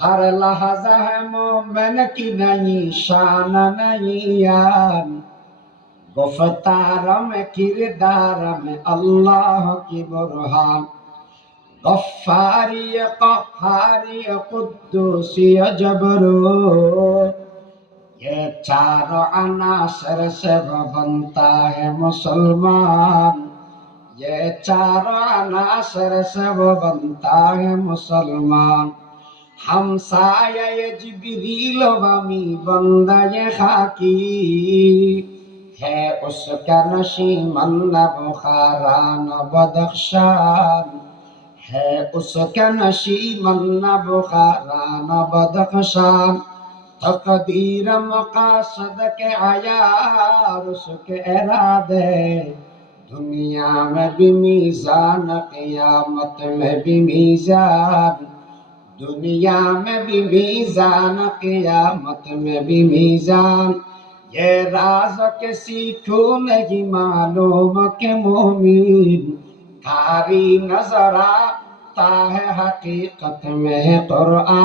हर लहजा है मोमिन की नई शान नई यान, गुफ्तार में किरदार में अल्लाह की बुरहान, गफ्फारी क़हारी कुद्दूसी जबरूत, ये चारों अनासर से वो बनता है मुसलमान, ये चारों अनासर से वो बनता है मुसलमान। हमसाया जिब्रील वमी बंदा ये खाकी, है उसका नशीमन न बुखारा न बदख्शान, है उसका नशीमन न बुखारा न बदख्शान। तकदीर मकासद के आयार उसके इरादे, दुनिया में भी मीज़ान क़यामत में भी मीज़ान, दुनिया में भी मीज़ान क़यामत में भी मीज़ान। ये राज किसी को नहीं मालूम के मोमिन, कारी नजर आता है हकीकत में कुरान।